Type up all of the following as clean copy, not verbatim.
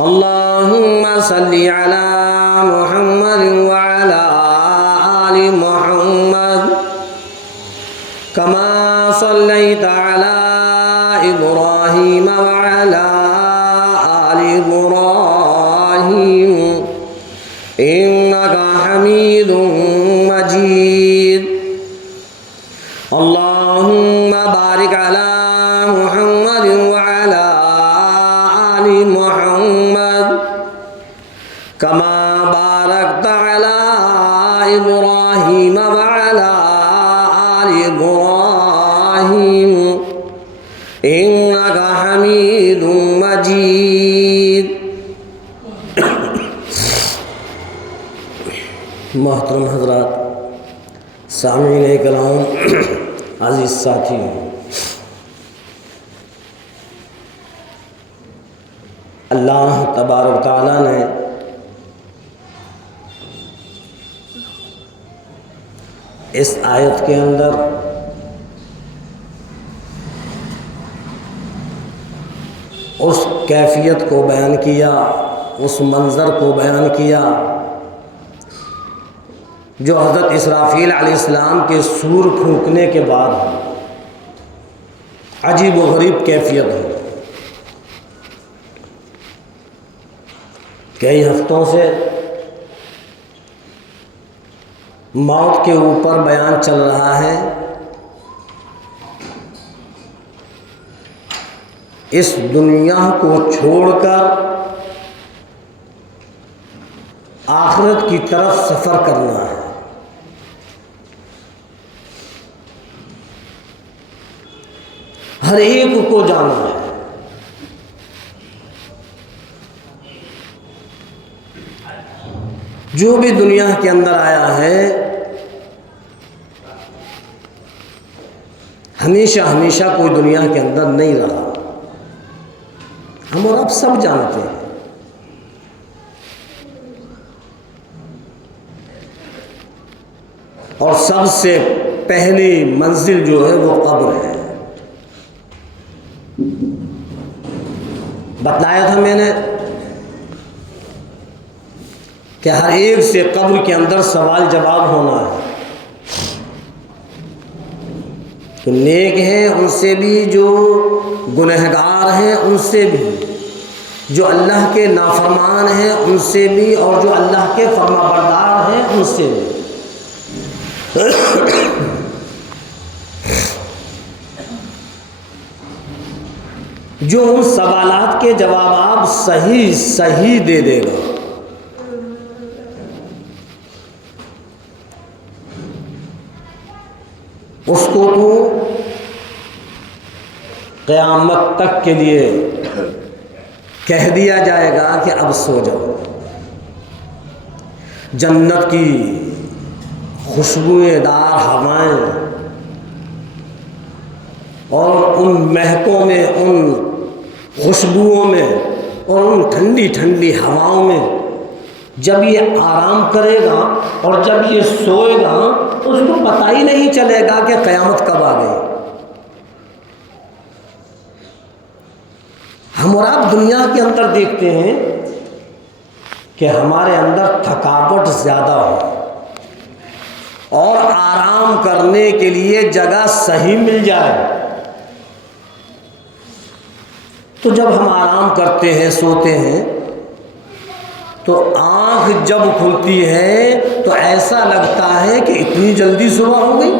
اللهم صل على محمد وعلى آل محمد كما صليت على إبراهيم وعلى آل إبراهيم إنك حميد مجيد. اللهم بارك على محمد وعلى آل محمد كما باركت على إبراهيم وعلى آل إبراهيم إنك حميد مجيد. محترم حضرات، سامعین کرام، عزیز ساتھیوں، اللہ تبارک تعالیٰ نے اس آیت کے اندر اس کیفیت کو بیان کیا، اس منظر کو بیان کیا جو حضرت اسرافیل علیہ السلام کے سور پھونکنے کے بعد عجیب و غریب کیفیت ہے. کئی ہفتوں سے موت کے اوپر بیان چل رہا ہے. اس دنیا کو چھوڑ کر آخرت کی طرف سفر کرنا ہے. ہر ایک کو جانا ہے. جو بھی دنیا کے اندر آیا ہے ہمیشہ ہمیشہ کوئی دنیا کے اندر نہیں رہا. ہم اور آپ سب جانتے ہیں. اور سب سے پہلی منزل جو ہے وہ قبر ہے. بتلایا تھا میں نے کہ ہر ایک سے قبر کے اندر سوال جواب ہونا ہے. تو نیک ہیں ان سے بھی، جو گنہگار ہیں ان سے بھی، جو اللہ کے نافرمان ہیں ان سے بھی، اور جو اللہ کے فرما بردار ہیں ان سے بھی. جو ان سوالات کے جوابات صحیح دے دے گا اس کو تو قیامت تک کے لیے کہہ دیا جائے گا کہ اب سو جاؤ. جنت کی خوشبوئے دار ہوائیں اور ان مہکوں میں، ان خوشبوؤں میں اور ان ٹھنڈی ٹھنڈی ہواؤں میں جب یہ آرام کرے گا اور جب یہ سوئے گا تو اس کو پتہ ہی نہیں چلے گا کہ قیامت کب آ گئی. ہم اور آپ دنیا کے اندر دیکھتے ہیں کہ ہمارے اندر تھکاوٹ زیادہ ہو اور آرام کرنے کے لیے جگہ صحیح مل جائے تو جب ہم آرام کرتے ہیں، سوتے ہیں، تو آنکھ جب کھلتی ہے تو ایسا لگتا ہے کہ اتنی جلدی صبح ہو گئی،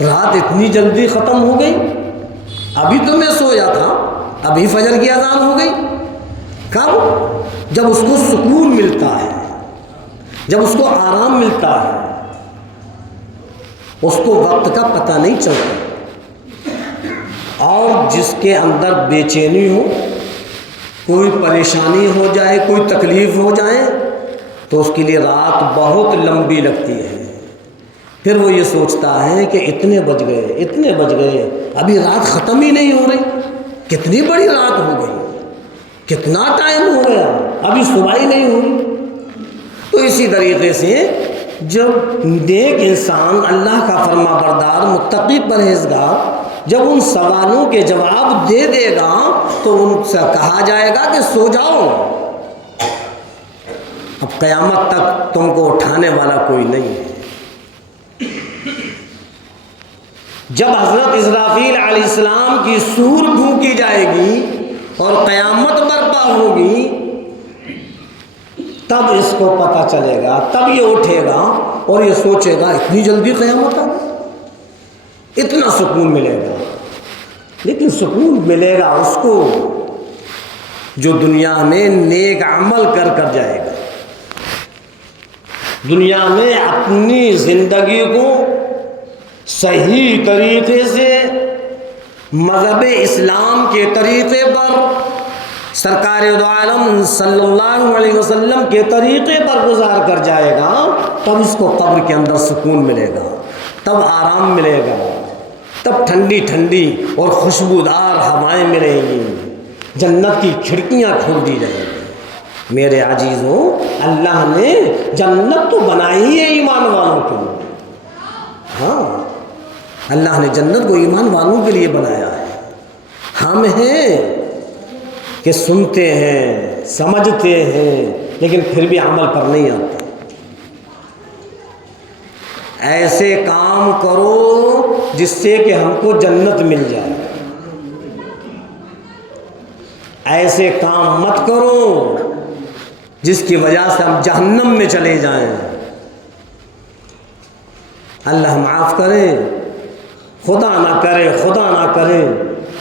رات اتنی جلدی ختم ہو گئی. ابھی تو میں سویا تھا، ابھی فجر کی اذان ہو گئی. کب؟ جب اس کو سکون ملتا ہے، جب اس کو آرام ملتا ہے، اس کو وقت کا پتہ نہیں چلتا. اور جس کے اندر بے چینی ہو، کوئی پریشانی ہو جائے، کوئی تکلیف ہو جائے تو اس کے لیے رات بہت لمبی لگتی ہے. پھر وہ یہ سوچتا ہے کہ اتنے بج گئے ابھی رات ختم ہی نہیں ہو رہی، کتنی بڑی رات ہو گئی، کتنا ٹائم ہو گیا، ابھی صبح ہی نہیں ہوئی. تو اسی طریقے سے جب نیک انسان، اللہ کا فرما بردار، متقی پرہیزگار جب ان سوالوں کے جواب دے دے گا تو ان سے کہا جائے گا کہ سو جاؤ، اب قیامت تک تم کو اٹھانے والا کوئی نہیں ہے۔ جب حضرت اسرافیل علیہ السلام کی سور پھونکی جائے گی اور قیامت برپا ہوگی، تب اس کو پتہ چلے گا، تب یہ اٹھے گا اور یہ سوچے گا اتنی جلدی قیامت آ گئی، اتنا سکون ملے گا۔ لیکن سکون ملے گا اس کو جو دنیا میں نیک عمل کر کر جائے گا، دنیا میں اپنی زندگی کو صحیح طریقے سے مذہب اسلام کے طریقے پر، سرکار دو عالم صلی اللہ علیہ وسلم کے طریقے پر گزار کر جائے گا، تب اس کو قبر کے اندر سکون ملے گا، تب آرام ملے گا، تب ٹھنڈی ٹھنڈی اور خوشبودار ہوائیں ملیں گی، جنت کی کھڑکیاں کھول دی جائیں گی۔ میرے عزیزوں، اللہ نے جنت تو بنائی ہے ایمان والوں کے لیے، ہاں اللہ نے جنت کو ایمان والوں کے لیے بنایا ہے۔ ہم ہیں کہ سنتے ہیں، سمجھتے ہیں، لیکن پھر بھی عمل پر نہیں آتے۔ ایسے کام کرو جس سے کہ ہم کو جنت مل جائے، ایسے کام مت کرو جس کی وجہ سے ہم جہنم میں چلے جائیں۔ اللہ معاف کرے، خدا نہ کرے، خدا نہ کرے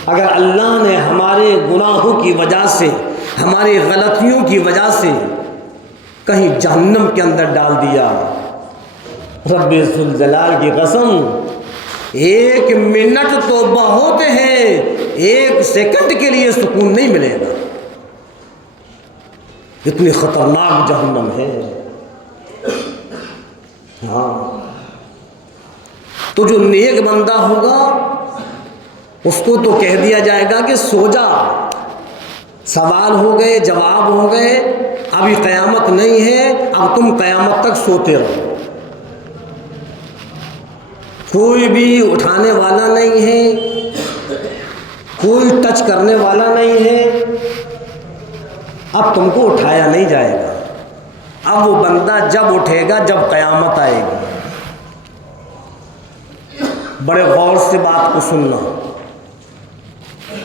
اگر اللہ نے ہمارے گناہوں کی وجہ سے، ہماری غلطیوں کی وجہ سے کہیں جہنم کے اندر ڈال دیا، رب ذوالجلال کی قسم، 1 منٹ تو بہت ہے، 1 سیکنڈ کے لیے سکون نہیں ملے گا، اتنی خطرناک جہنم ہے۔ ہاں، تو جو نیک بندہ ہوگا اس کو تو کہہ دیا جائے گا کہ سو جا، سوال ہو گئے، جواب ہو گئے، ابھی قیامت نہیں ہے، اب تم قیامت تک سوتے رہو، کوئی بھی اٹھانے والا نہیں ہے، کوئی ٹچ کرنے والا نہیں ہے، اب تم کو اٹھایا نہیں جائے گا۔ اب وہ بندہ جب اٹھے گا جب قیامت آئے گی۔ بڑے غور سے بات کو سننا،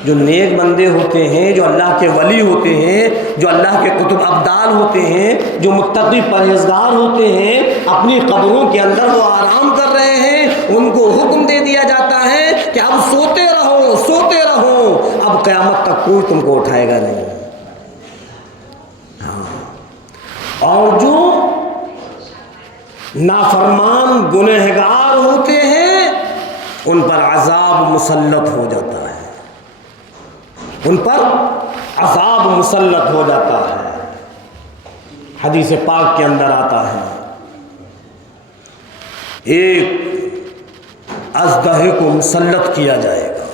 جو نیک بندے ہوتے ہیں، جو اللہ کے ولی ہوتے ہیں، جو اللہ کے قطب ابدال ہوتے ہیں، جو متقی پرہیزگار ہوتے ہیں، اپنی قبروں کے اندر وہ آرام کر رہے ہیں، ان کو حکم دے دیا جاتا ہے کہ اب سوتے رہو، سوتے رہو، اب قیامت تک کوئی تم کو اٹھائے گا نہیں۔ اور جو نافرمان گنہگار ہوتے ہیں ان پر عذاب مسلط ہو جاتا ہے، ان پر عذاب مسلط ہو جاتا ہے۔ حدیث پاک کے اندر آتا ہے ایک اژدہے کو مسلط کیا جائے گا،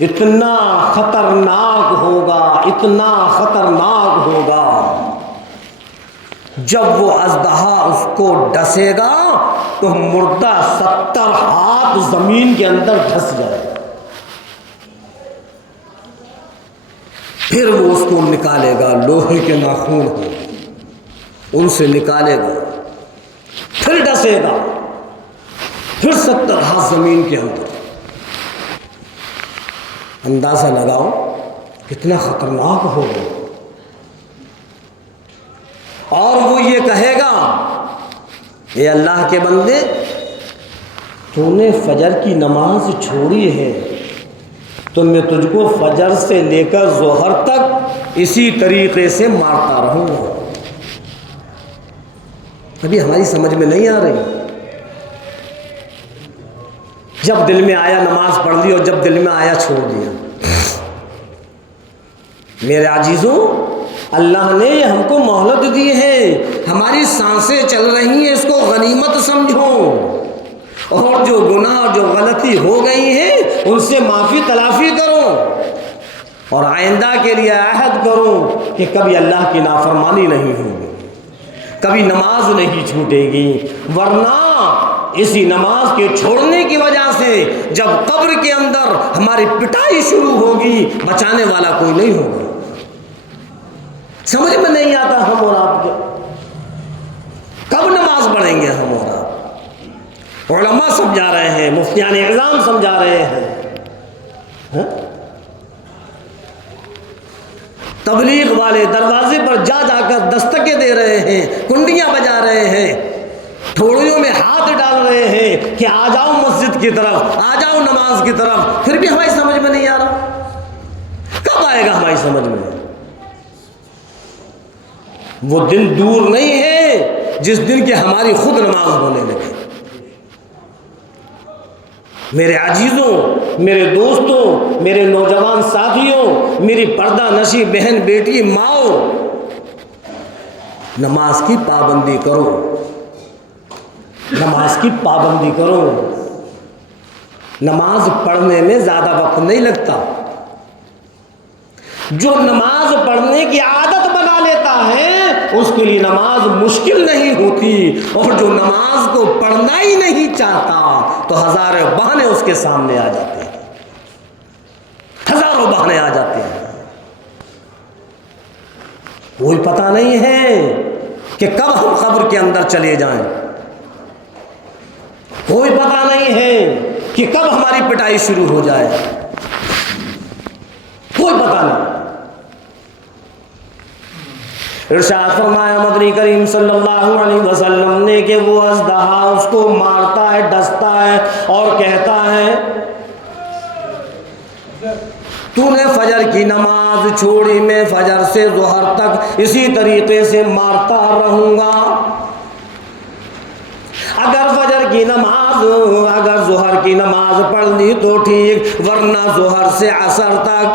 اتنا خطرناک ہوگا، اتنا خطرناک ہوگا، جب وہ اژدہا اس کو ڈسے گا تو مردہ 70 ہاتھ زمین کے اندر دھس جائے گا، پھر وہ اس کو نکالے گا، لوہے کے ناخون ہوں ان سے نکالے گا، پھر ڈسے گا، پھر 70 ہاتھ زمین کے اندر۔ اندازہ لگاؤ کتنا خطرناک ہوگا۔ اور وہ یہ کہے گا، اے اللہ کے بندے، تو نے فجر کی نماز چھوڑی ہے تو میں تجھ کو فجر سے لے کر ظہر تک اسی طریقے سے مارتا رہوں گا۔ ابھی ہماری سمجھ میں نہیں آ رہی، جب دل میں آیا نماز پڑھ لی اور جب دل میں آیا چھوڑ دیا۔ میرے عزیزوں، اللہ نے ہم کو مہلت دی ہے، ہماری سانسیں چل رہی ہیں، اس کو غنیمت سمجھو، اور جو گناہ جو غلطی ہو گئی ہے ان سے معافی تلافی کرو، اور آئندہ کے لیے عہد کرو کہ کبھی اللہ کی نافرمانی نہیں ہوگی، کبھی نماز نہیں چھوٹے گی، ورنہ اسی نماز کے چھوڑنے کی وجہ سے جب قبر کے اندر ہماری پٹائی شروع ہوگی بچانے والا کوئی نہیں ہوگا. سمجھ میں نہیں آتا ہم اور آپ کے کب نماز پڑھیں گے. ہم اور آپ علماء سمجھا رہے ہیں, مفتیان اعظام سمجھا رہے ہیں, تبلیغ والے دروازے پر جا جا کر دستکیں دے رہے ہیں, کنڈیاں بجا رہے ہیں, تھوڑیوں میں ہاتھ ڈال رہے ہیں کہ آ جاؤ مسجد کی طرف, آ جاؤ نماز کی طرف, پھر بھی ہماری سمجھ میں نہیں آ رہا. کب آئے گا ہماری سمجھ میں؟ وہ دن دور نہیں ہے جس دن کی ہماری خود نماز ہونے لگے. میرے عزیزوں, میرے دوستوں, میرے نوجوان ساتھیوں, میری پردہ نشی بہن بیٹی ماؤں, نماز کی پابندی کرو, نماز کی پابندی کرو. نماز پڑھنے میں زیادہ وقت نہیں لگتا. جو نماز پڑھنے کی عادت بنا لیتا ہے اس کے لیے نماز مشکل نہیں ہوتی, اور جو نماز کو پڑھنا ہی نہیں چاہتا تو ہزاروں بہانے اس کے سامنے آ جاتے ہیں, ہزاروں بہانے آ جاتے ہیں. کوئی پتہ نہیں ہے کہ کب ہم قبر کے اندر چلے جائیں, کوئی پتہ نہیں ہے کہ کب ہماری پٹائی شروع ہو جائے, کوئی پتہ نہیں. ارشاد فرمایا مدنی کریم صلی اللہ علیہ وسلم نے کہ وہ اژدہا اس کو مارتا ہے, ڈستا ہے اور کہتا ہے تو نے فجر کی نماز چھوڑی, میں فجر سے ظہر تک اسی طریقے سے مارتا رہوں گا. اگر فجر کی نماز, اگر ظہر کی نماز پڑھ لی تو ٹھیک, ورنہ ظہر سے عصر تک.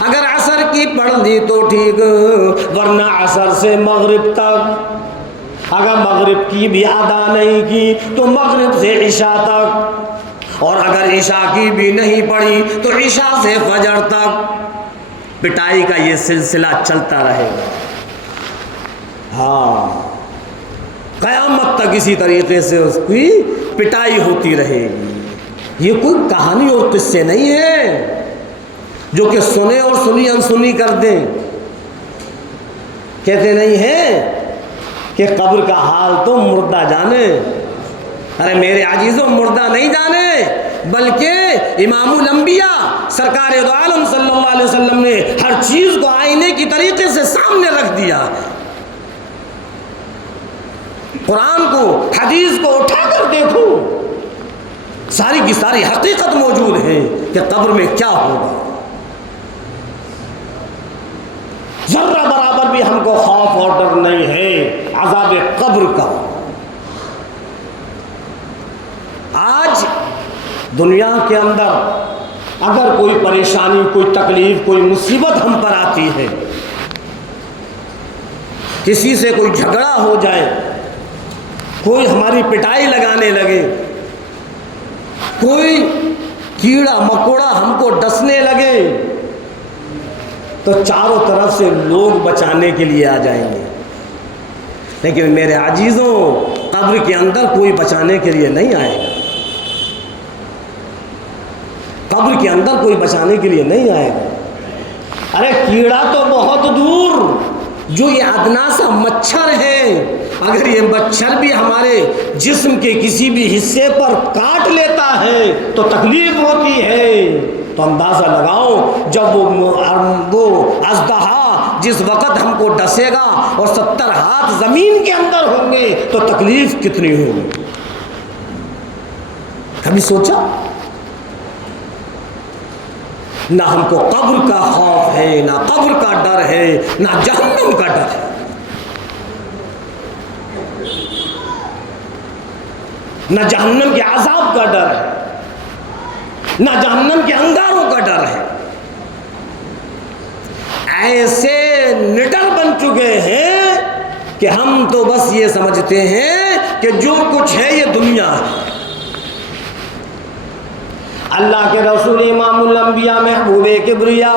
اگر عصر کی پڑھ لی تو ٹھیک, ورنہ عصر سے مغرب تک. اگر مغرب کی بھی ادا نہیں کی تو مغرب سے عشاء تک, اور اگر عشاء کی بھی نہیں پڑھی تو عشاء سے فجر تک. پٹائی کا یہ سلسلہ چلتا رہے گا. ہاں, قیامت تک اسی طریقے سے اس کی پٹائی ہوتی رہے گی. یہ کوئی کہانی اور قصے نہیں ہے جو کہ سنے اور سنی انسنی کر دیں. کہتے نہیں ہیں کہ قبر کا حال تو مردہ جانے. ارے میرے عزیزوں, مردہ نہیں جانے بلکہ امام الانبیاء سرکار دو عالم صلی اللہ علیہ وسلم نے ہر چیز کو آئینے کی طریقے سے سامنے رکھ دیا. قرآن کو, حدیث کو اٹھا کر دیکھو, ساری کی ساری حقیقت موجود ہے کہ قبر میں کیا ہوگا. ذرہ برابر بھی ہم کو خوف اور ڈر نہیں ہے عذاب قبر کا. آج دنیا کے اندر اگر کوئی پریشانی, کوئی تکلیف, کوئی مصیبت ہم پر آتی ہے, کسی سے کوئی جھگڑا ہو جائے, کوئی ہماری پٹائی لگانے لگے, کوئی کیڑا مکوڑا ہم کو ڈسنے لگے, تو چاروں طرف سے لوگ بچانے کے لیے آ جائیں گے. لیکن میرے عزیزوں, قبر کے اندر کوئی بچانے کے لیے نہیں آئے گا. قبر کے اندر کوئی بچانے کے لیے نہیں آئے گا. ارے کیڑا تو بہت دور, جو یہ ادنا سا مچھر ہے, اگر یہ مچھر بھی ہمارے جسم کے کسی بھی حصے پر کاٹ لیتا ہے تو تکلیف ہوتی ہے. تو اندازہ لگاؤ جب وہ اژدہا جس وقت ہم کو ڈسے گا اور 70 ہاتھ زمین کے اندر ہوں گے تو تکلیف کتنی ہوگی. کبھی سوچا؟ نہ ہم کو قبر کا خوف ہے, نہ قبر کا ڈر ہے, نہ جہنم کا ڈر ہے, نہ جہنم کے عذاب کا ڈر ہے, نہ جہنم کے انگاروں کا ڈر ہے. ایسے نڈر بن چکے ہیں کہ ہم تو بس یہ سمجھتے ہیں کہ جو کچھ ہے یہ دنیا ہے. اللہ کے رسول امام الانبیاء محبوب کبریا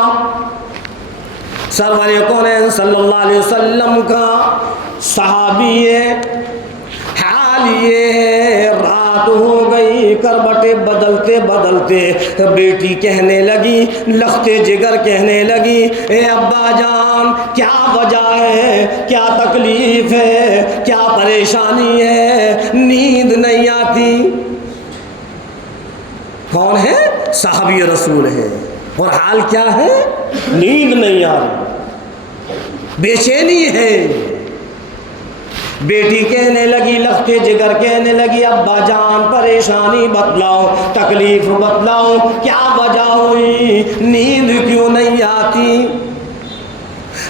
سرور کونین صلی اللہ علیہ وسلم کا صحابی ہے, حال یہ ہے رات ہو گئی، کربٹیں بدلتے بدلتے بیٹی کہنے لگی، لخت جگر کہنے لگی، اے ابا جان کیا وجہ ہے، کیا تکلیف ہے، کیا پریشانی ہے، نیند نہیں آتی؟ کون ہے؟ صحابی رسول ہے، اور حال کیا ہے؟ نیند نہیں آ رہی، بے چینی ہے۔ بیٹی کہنے لگی، لخت جگر کہنے لگی، ابا جان پریشانی بتلاؤ، تکلیف بتلاؤ، کیا وجہ ہوئی، نیند کیوں نہیں آتی؟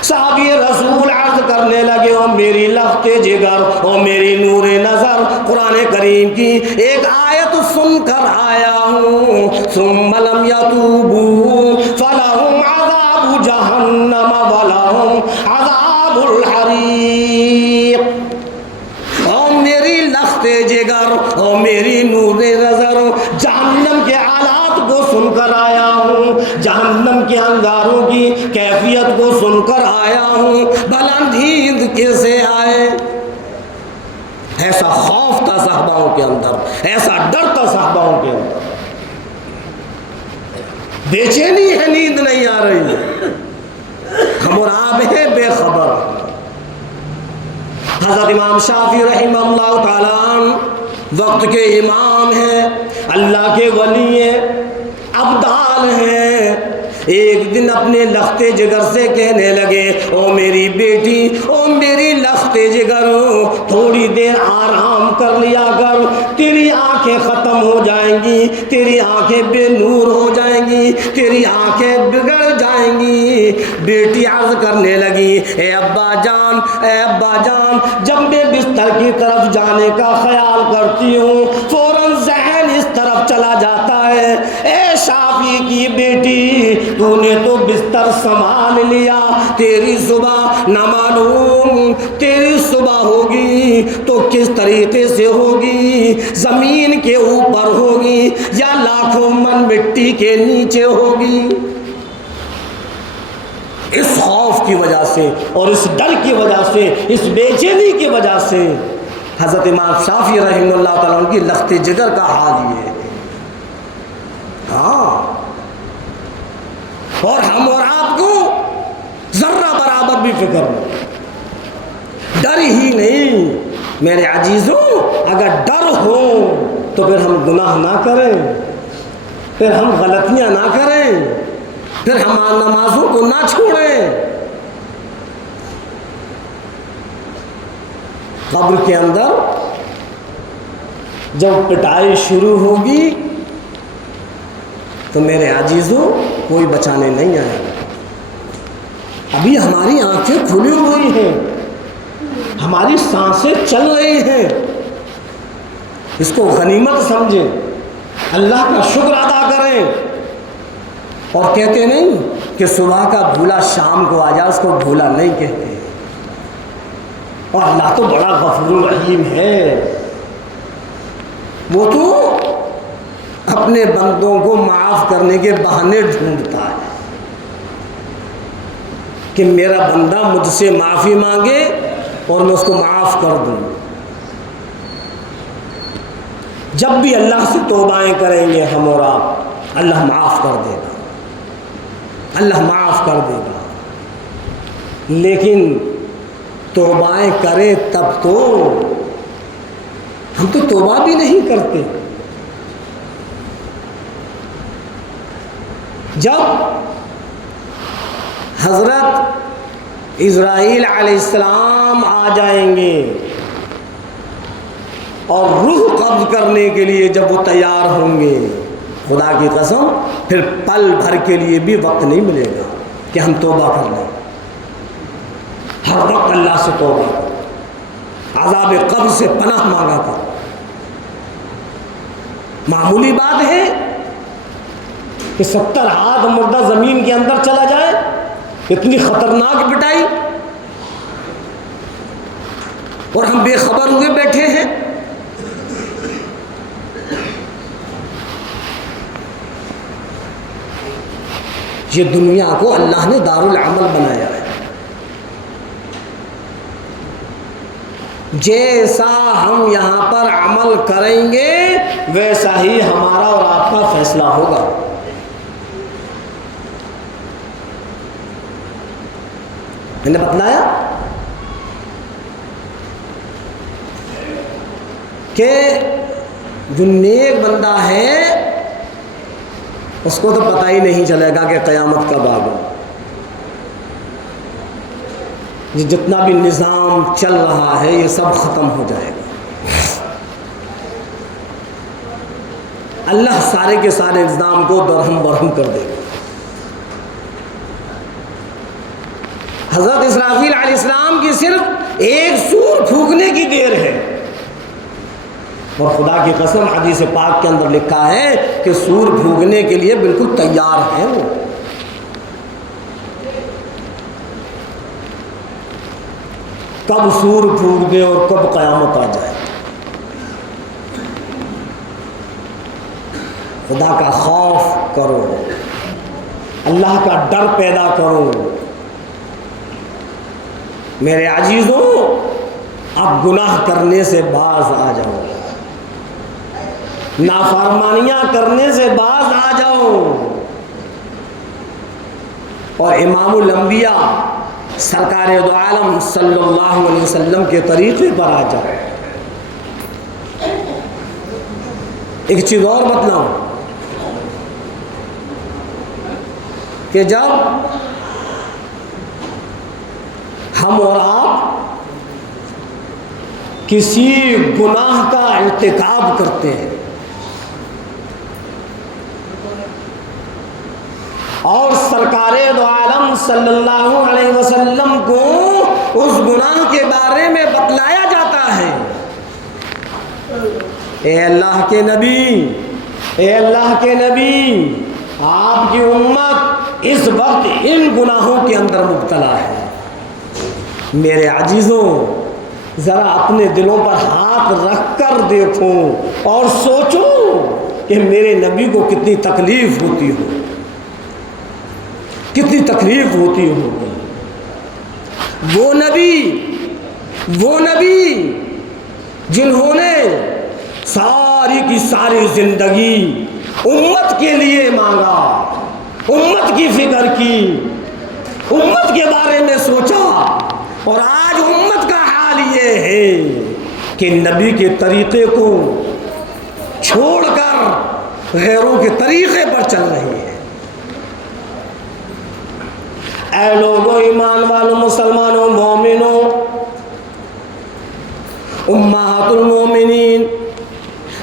صحابی رسول عرض کرنے لگے، او میری لخت جگر، او میری نور نظر، قرآن کریم کی ایک آیت سن کر آیا ہوں، ثم لم یتوبوا فلہم عذاب جہنم ولہم عذاب الحریق۔ او میری لخت جگر، او میری نور نظر، جہنم کے حالات کو سن کر آیا ہوں، جہنم کے انگاروں کی کیفیت کو سن کر آیا ہوں، بھلا نیند کیسے آئے؟ ایسا خوف تھا صحاباؤں کے اندر، ایسا ڈر تھا صحاباؤں کے اندر، بے چینی ہے، نیند نہیں آ رہی ہے، ہم اور آپ ہیں بے خبر۔ حضرت امام شافعی رحمہ اللہ تعالیٰ وقت کے امام ہیں، اللہ کے ولی ہیں، ابدال ہیں، ایک دن اپنے لخت جگر سے کہنے لگے، او میری بیٹی، او میری لخت جگر، تھوڑی دیر آرام کر لیا کر، تیری آنکھیں ختم ہو جائیں گی، تیری آنکھیں بے نور ہو جائیں گی، تیری آنکھیں بگڑ جائیں گی۔ بیٹی عرض کرنے لگی، اے ابا جان، اے ابا جان، جب میں بستر کی طرف جانے کا خیال کرتی ہوں فوراً ذہن اس طرف چلا جاتا ہے، اے شافعی کی بیٹی، تو نے تو بستر سنبھال لیا، تیری صبح نہ معلوم، تیری صبح ہوگی تو کس طریقے سے ہوگی، زمین کے اوپر ہوگی یا لاکھوں من مٹی کے نیچے ہوگی؟ اس خوف کی وجہ سے اور اس ڈر کی وجہ سے، اس بے چینی کی وجہ سے حضرت امام شافعی رحمہ اللہ تعالیٰ ان کی لخت جگر کا حال یہ ہے۔ ہاں، اور ہم اور آپ کو ذرہ برابر بھی فکر نہیں، ڈر ہی نہیں۔ میرے عزیزوں، اگر ڈر ہو تو پھر ہم گناہ نہ کریں، پھر ہم غلطیاں نہ کریں، پھر ہم نمازوں کو نہ چھوڑیں۔ قبر کے اندر جب پٹائی شروع ہوگی تو میرے عزیزوں کوئی بچانے نہیں آئے گا۔ ابھی ہماری آنکھیں کھلی ہوئی ہیں، ہماری سانسیں چل رہی ہیں، اس کو غنیمت سمجھیں، اللہ کا شکر ادا کریں، اور کہتے نہیں کہ صبح کا بھولا شام کو آ جائے، اس کو بھولا نہیں کہتے۔ اور اللہ تو بڑا غفور رحیم ہے، وہ تو اپنے بندوں کو معاف کرنے کے بہانے ڈھونڈتا ہے کہ میرا بندہ مجھ سے معافی مانگے اور میں اس کو معاف کر دوں۔ جب بھی اللہ سے توبائیں کریں گے ہم اور آپ، اللہ معاف کر دے گا، اللہ معاف کر دے گا۔ لیکن توبائیں کریں تب تو، ہم تو توبہ بھی نہیں کرتے۔ جب حضرت اسرائیل علیہ السلام آ جائیں گے اور روح قبض کرنے کے لیے جب وہ تیار ہوں گے، خدا کی قسم پھر پل بھر کے لیے بھی وقت نہیں ملے گا کہ ہم توبہ کر لیں۔ ہر وقت اللہ سے توبہ کرو، عذاب قبر سے پناہ مانگا کرو۔ معمولی بات ہے کہ 70 ہاتھ مردہ زمین کے اندر چلا جائے، اتنی خطرناک پٹائی، اور ہم بے خبر ہوئے بیٹھے ہیں۔ یہ دنیا کو اللہ نے دار العمل بنایا ہے، جیسا ہم یہاں پر عمل کریں گے ویسا ہی ہمارا اور آپ کا فیصلہ ہوگا. میں نے بتلایا کہ جو نیک بندہ ہے اس کو تو پتہ ہی نہیں چلے گا کہ قیامت کب آ گئی. جتنا بھی نظام چل رہا ہے یہ سب ختم ہو جائے گا. اللہ سارے کے سارے نظام کو درہم برہم کر دے گا. حضرت اسرافیل علیہ السلام کی صرف ایک سور پھونکنے کی دیر ہے، اور خدا کی قسم حدیث پاک کے اندر لکھا ہے کہ سور پھونکنے کے لیے بالکل تیار ہے وہ. کب سور پھونک دے اور کب قیامت آ جائے. خدا کا خوف کرو، اللہ کا ڈر پیدا کرو. میرے عزیزوں، اب گناہ کرنے سے باز آ جاؤ، نافرمانیاں کرنے سے باز آ جاؤ، اور امام الانبیاء سرکار دو عالم صلی اللہ علیہ وسلم کے طریقے پر آ جاؤ. ایک چیز اور بتلاؤں کہ جب ہم اور آپ کسی گناہ کا ارتکاب کرتے ہیں اور سرکار دو عالم صلی اللہ علیہ وسلم کو اس گناہ کے بارے میں بتلایا جاتا ہے، اے اللہ کے نبی، اے اللہ کے نبی، آپ کی امت اس وقت ان گناہوں کے اندر مبتلا ہے. میرے عزیزوں، ذرا اپنے دلوں پر ہاتھ رکھ کر دیکھو اور سوچو کہ میرے نبی کو کتنی تکلیف ہوتی ہو، کتنی تکلیف ہوتی ہوگی. وہ نبی جنہوں نے ساری کی ساری زندگی امت کے لیے مانگا، امت کی فکر کی، امت کے بارے میں سوچا، اور آج امت کا حال یہ ہے کہ نبی کے طریقے کو چھوڑ کر غیروں کے طریقے پر چل رہی ہے. اے لوگوں، ایمان والوں، مسلمانوں، مومنوں، امہات المومنین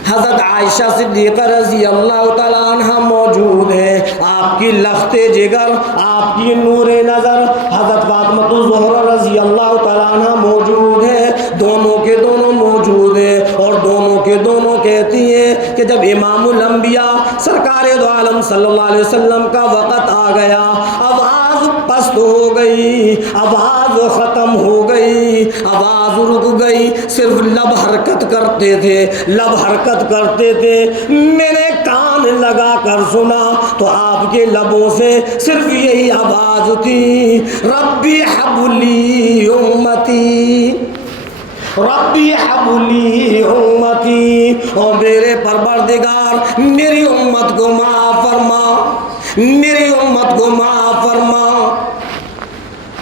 حضرت عائشہ صدیقہ رضی اللہ تعالیٰ عنہ موجود ہے. آپ کی لخت جگر، آپ کی نور نظر حضرت فاطمہ الزہرا رضی اللہ تعالیٰ عنہ موجود ہے. دونوں کے دونوں موجود ہیں، اور دونوں کے دونوں کہتی ہیں کہ جب امام الانبیاء سرکار دو عالم صلی اللہ علیہ وسلم کا وقت آ گیا، آواز پست ہو گئی، آواز ختم ہو گئی، آواز رک گئی، صرف لب حرکت کرتے تھے، لب حرکت کرتے تھے. میں نے کان لگا کر سنا تو آپ کے لبوں سے صرف یہی آواز تھی، ربی حبلی امتی، ربی حبلی امتی، اور میرے پروردگار میری امت کو معاف فرما، میری امت کو معاف فرما.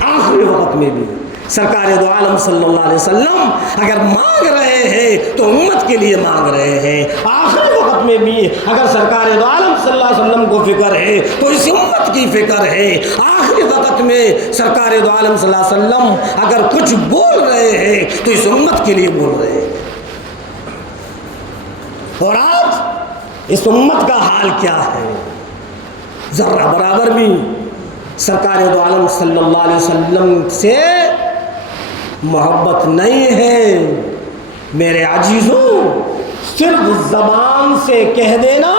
آخری وقت میں بھی سرکار دو عالم صلی اللہ علیہ وسلم اگر مانگ رہے ہیں تو امت کے لیے مانگ رہے ہیں. آخری وقت میں بھی اگر سرکار دو عالم صلی اللہ علیہ وسلم کو فکر ہے تو اس امت کی فکر ہے. آخری وقت میں سرکار دو عالم صلی اللہ علیہ وسلم اگر کچھ بول رہے ہیں تو اس امت کے لیے بول رہے ہیں. اور آج اس امت کا حال کیا ہے؟ ذرہ برابر بھی سرکار دو عالم صلی اللہ علیہ وسلم سے محبت نہیں ہے. میرے عزیزوں، صرف زبان سے کہہ دینا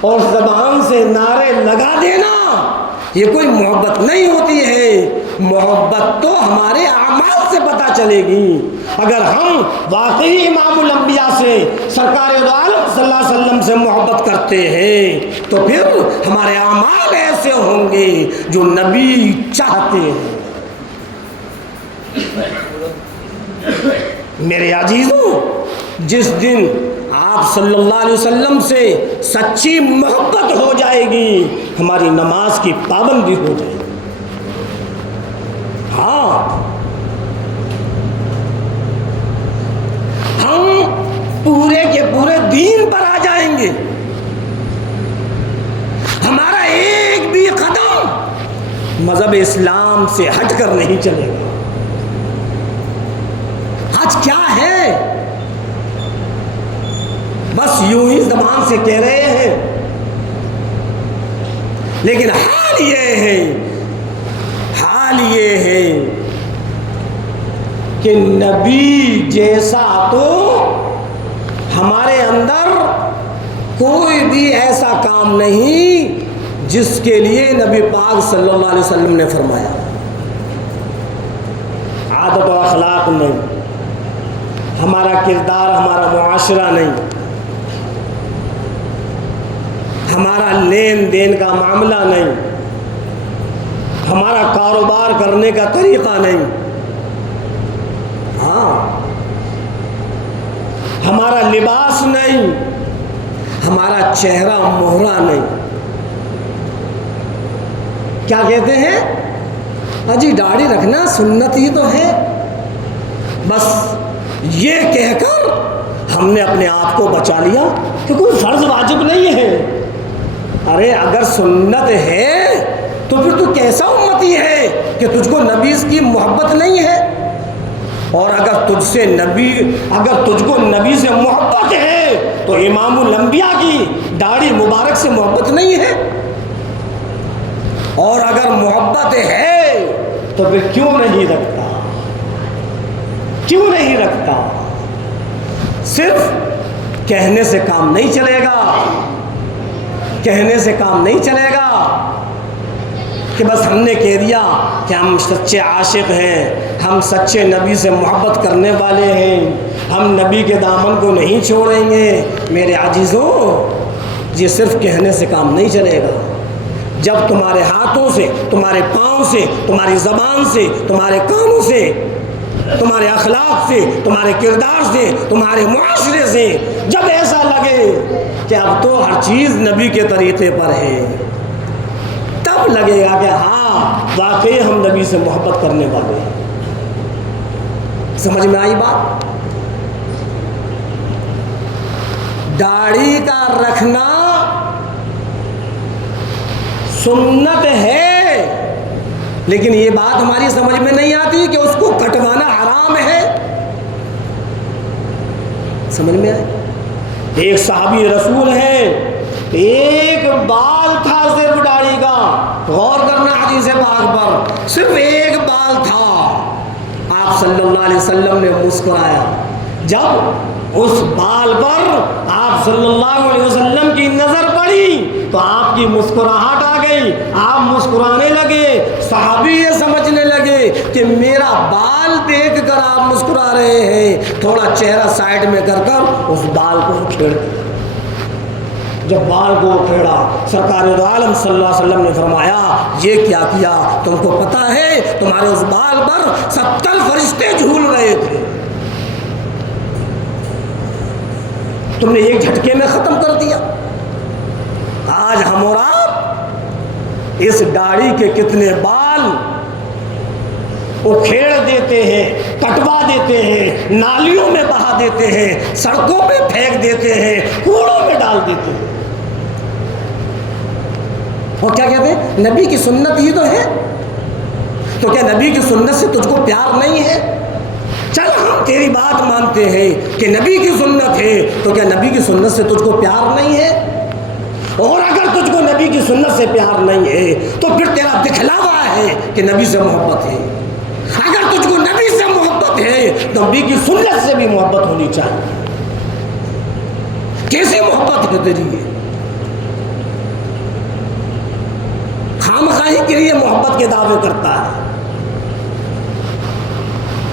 اور زبان سے نعرے لگا دینا یہ کوئی محبت نہیں ہوتی ہے. محبت تو ہمارے اعمال سے پتہ چلے گی. اگر ہم واقعی امام الانبیاء سے سرکار دو عالم صلی اللہ علیہ وسلم سے محبت کرتے ہیں تو پھر ہمارے اعمال ایسے ہوں گے جو نبی چاہتے ہیں. میرے عزیزوں، جس دن آپ صلی اللہ علیہ وسلم سے سچی محبت ہو جائے گی، ہماری نماز کی پابندی ہو جائے گی۔ ہاں، ہم پورے کے پورے دین پر آ جائیں گے، ہمارا ایک بھی قدم مذہب اسلام سے ہٹ کر نہیں چلے گا۔ آج کیا ہے، بس یوں ہی زبان سے کہہ رہے ہیں، لیکن حال یہ ہے کہ نبی جیسا تو ہمارے اندر کوئی بھی ایسا کام نہیں جس کے لیے نبی پاک صلی اللہ علیہ وسلم نے فرمایا۔ عادت و اخلاق نہیں، ہمارا کردار، ہمارا معاشرہ نہیں، ہمارا لین دین کا معاملہ نہیں، ہمارا کاروبار کرنے کا طریقہ نہیں، ہاں، ہمارا لباس نہیں، ہمارا چہرہ مہرا نہیں۔ کیا کہتے ہیں؟ اجی داڑھی رکھنا سنت ہی تو ہے، بس یہ کہہ کر ہم نے اپنے آپ کو بچا لیا کہ کوئی فرض واجب نہیں ہے۔ ارے اگر سنت ہے تو پھر تو کیسا امتی ہے کہ تجھ کو نبی کی محبت نہیں ہے؟ اور اگر تجھ کو نبی سے محبت ہے تو امام الانبیاء کی داڑھی مبارک سے محبت نہیں ہے؟ اور اگر محبت ہے تو پھر کیوں نہیں رکھتا؟ صرف کہنے سے کام نہیں چلے گا کہ بس ہم نے کہہ دیا کہ ہم سچے عاشق ہیں، ہم سچے نبی سے محبت کرنے والے ہیں، ہم نبی کے دامن کو نہیں چھوڑیں گے۔ میرے عزیزوں، یہ صرف کہنے سے کام نہیں چلے گا۔ جب تمہارے ہاتھوں سے، تمہارے پاؤں سے، تمہاری زبان سے، تمہارے کانوں سے، تمہارے اخلاق سے، تمہارے کردار سے، تمہارے معاشرے سے جب ایسا لگے کہ اب تو ہر چیز نبی کے طریقے پر ہے، تب لگے گا کہ ہاں واقعی ہم نبی سے محبت کرنے والے ہیں۔ سمجھ میں آئی بات؟ داڑھی کا رکھنا سنت ہے، لیکن یہ بات ہماری سمجھ میں نہیں آتی کہ اس کو کٹوانا حرام ہے۔ سمجھ میں آئے؟ ایک صحابی رسول ہے، ایک بال تھا صرف داڑھی کا، غور کرنا حدیث پاک پر، صرف ایک بال تھا۔ آپ صلی اللہ علیہ وسلم نے مسکرایا۔ جب اس بال پر آپ صلی اللہ علیہ وسلم کی نظر پڑی تو آپ کی مسکراہٹ آ گئی، آپ مسکرانے لگے۔ صحابی یہ سمجھنے لگے کہ میرا بال دیکھ کر آپ مسکرا رہے ہیں، تھوڑا چہرہ سائڈ میں کر اس بال کو کھیڑ دیا۔ جب بال کو کھیڑا، سرکار دو عالم صلی اللہ علیہ وسلم نے فرمایا یہ کیا کیا؟ تم کو پتا ہے تمہارے اس بال پر 70 فرشتے جھول رہے تھے، تم نے ایک جھٹکے میں ختم کر دیا۔ آج ہم اور آپ اس داڑھی کے کتنے بال اکھیڑ دیتے ہیں، کٹوا دیتے ہیں، نالیوں میں بہا دیتے ہیں، سڑکوں پہ پھینک دیتے ہیں، کوڑوں میں ڈال دیتے ہیں۔ اور کیا کہتے ہیں؟ نبی کی سنت ہی تو ہے، تو کیا نبی کی سنت سے تجھ کو پیار نہیں ہے؟ چل ہم تیری بات مانتے ہیں کہ نبی کی سنت ہے، تو کیا نبی کی سنت سے تجھ کو پیار نہیں ہے؟ اور اگر تجھ کو نبی کی سنت سے پیار نہیں ہے تو پھر تیرا دکھلاوا ہے کہ نبی سے محبت ہے۔ اگر تجھ کو نبی سے محبت ہے تو نبی کی سنت سے بھی محبت ہونی چاہیے۔ کیسی محبت ہے تیری؟ خامخواہی کے لیے محبت کے دعوے کرتا ہے۔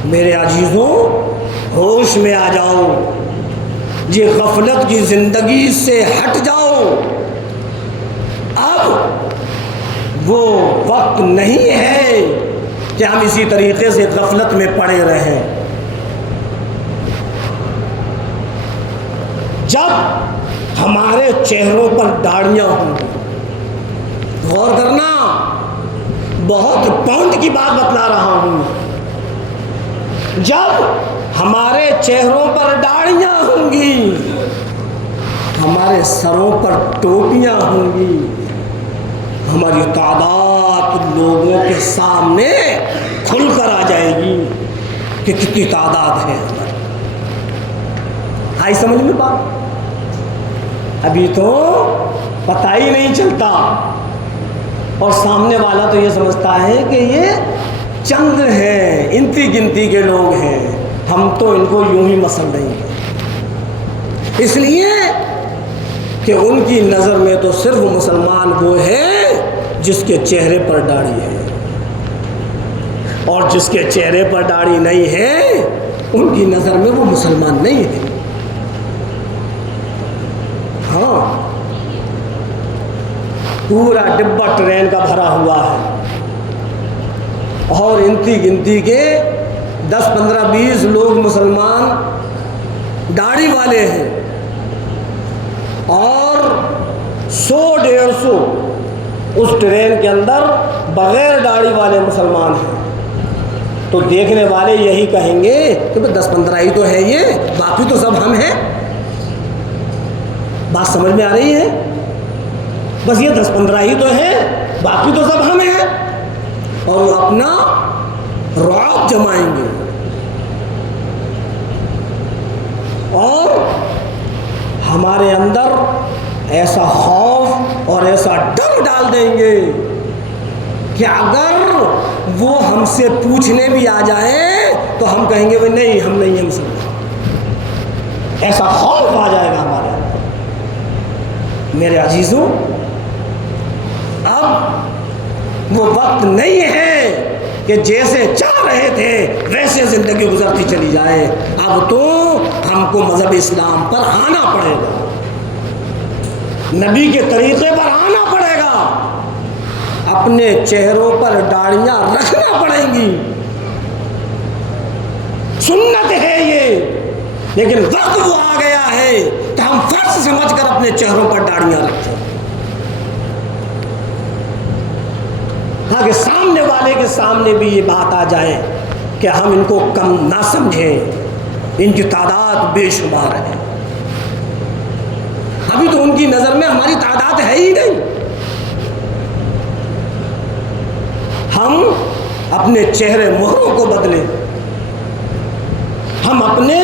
میرے عزیزوں، ہوش میں آ جاؤ، یہ غفلت کی زندگی سے ہٹ جاؤ۔ اب وہ وقت نہیں ہے کہ ہم اسی طریقے سے غفلت میں پڑے رہیں۔ جب ہمارے چہروں پر داڑھیاں ہوں گی. غور کرنا، بہت پوائنٹ کی بات بتلا رہا ہوں. جب ہمارے چہروں پر داڑھیاں ہوں گی، ہمارے سروں پر ٹوپیاں ہوں گی، ہماری تعداد لوگوں کے سامنے کھل کر آ جائے گی کہ کتنی تعداد ہے ہماری. آئی سمجھ میں بات؟ ابھی تو پتہ ہی نہیں چلتا، اور سامنے والا تو یہ سمجھتا ہے کہ یہ چند ہیں، انتی گنتی کے لوگ ہیں، ہم تو ان کو یوں ہی مسل رہے ہیں. اس لیے کہ ان کی نظر میں تو صرف مسلمان وہ ہے جس کے چہرے پر داڑھی ہے، اور جس کے چہرے پر داڑھی نہیں ہے ان کی نظر میں وہ مسلمان نہیں ہے. ہاں، پورا ڈبہ ٹرین کا بھرا ہوا ہے، اور انتی گنتی کے 10 15 20 لوگ مسلمان داڑھی والے ہیں، اور 100 150 اس ٹرین کے اندر بغیر داڑھی والے مسلمان ہیں. تو دیکھنے والے یہی کہیں گے کہ 10 15 ہی تو ہے، یہ باقی تو سب ہم ہیں. بات سمجھ میں آ رہی ہے؟ بس یہ 10 15 ہی تو ہیں، باقی تو سب ہم ہیں. اور وہ اپنا رعب جمائیں گے اور ہمارے اندر ایسا خوف اور ایسا ڈر ڈال دیں گے کہ اگر وہ ہم سے پوچھنے بھی آ جائیں تو ہم کہیں گے نہیں، ہم نہیں ہیں مسلمان. ایسا خوف آ جائے گا ہمارے اندر. میرے عزیزوں، اب وہ وقت نہیں ہے کہ جیسے چاہ رہے تھے ویسے زندگی گزرتی چلی جائے. اب تو ہم کو مذہب اسلام پر آنا پڑے گا، نبی کے طریقے پر آنا پڑے گا، اپنے چہروں پر داڑھیاں رکھنا پڑیں گی. سنت ہے یہ، لیکن وقت وہ آ گیا ہے کہ ہم فرض سمجھ کر اپنے چہروں پر داڑھیاں رکھیں، تاکہ سامنے والے کے سامنے بھی یہ بات آ جائے کہ ہم ان کو کم نہ سمجھیں، ان کی تعداد بے شمار ہے. ابھی تو ان کی نظر میں ہماری تعداد ہے ہی نہیں. ہم اپنے چہرے مہروں کو بدلیں، ہم اپنے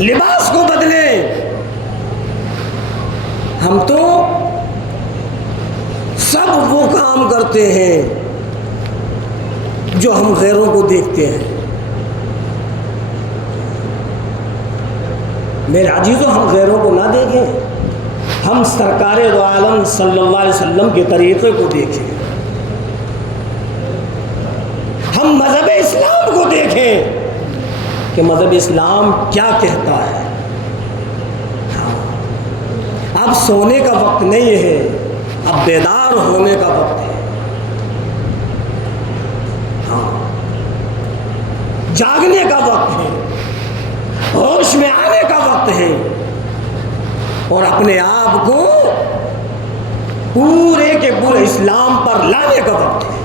لباس کو بدلیں. ہم تو سب وہ کام کرتے ہیں جو ہم غیروں کو دیکھتے ہیں. میرے عزیزوں، ہم غیروں کو نہ دیکھیں، ہم سرکار دو عالم صلی اللہ علیہ وسلم کے طریقے کو دیکھیں، ہم مذہب اسلام کو دیکھیں کہ مذہب اسلام کیا کہتا ہے. اب سونے کا وقت نہیں ہے، اب بیدار ہونے کا وقت ہے. ہاں، جاگنے کا وقت ہے، ہوش میں آنے کا وقت ہے، اور اپنے آپ کو پورے کے پورے اسلام پر لانے کا وقت ہے.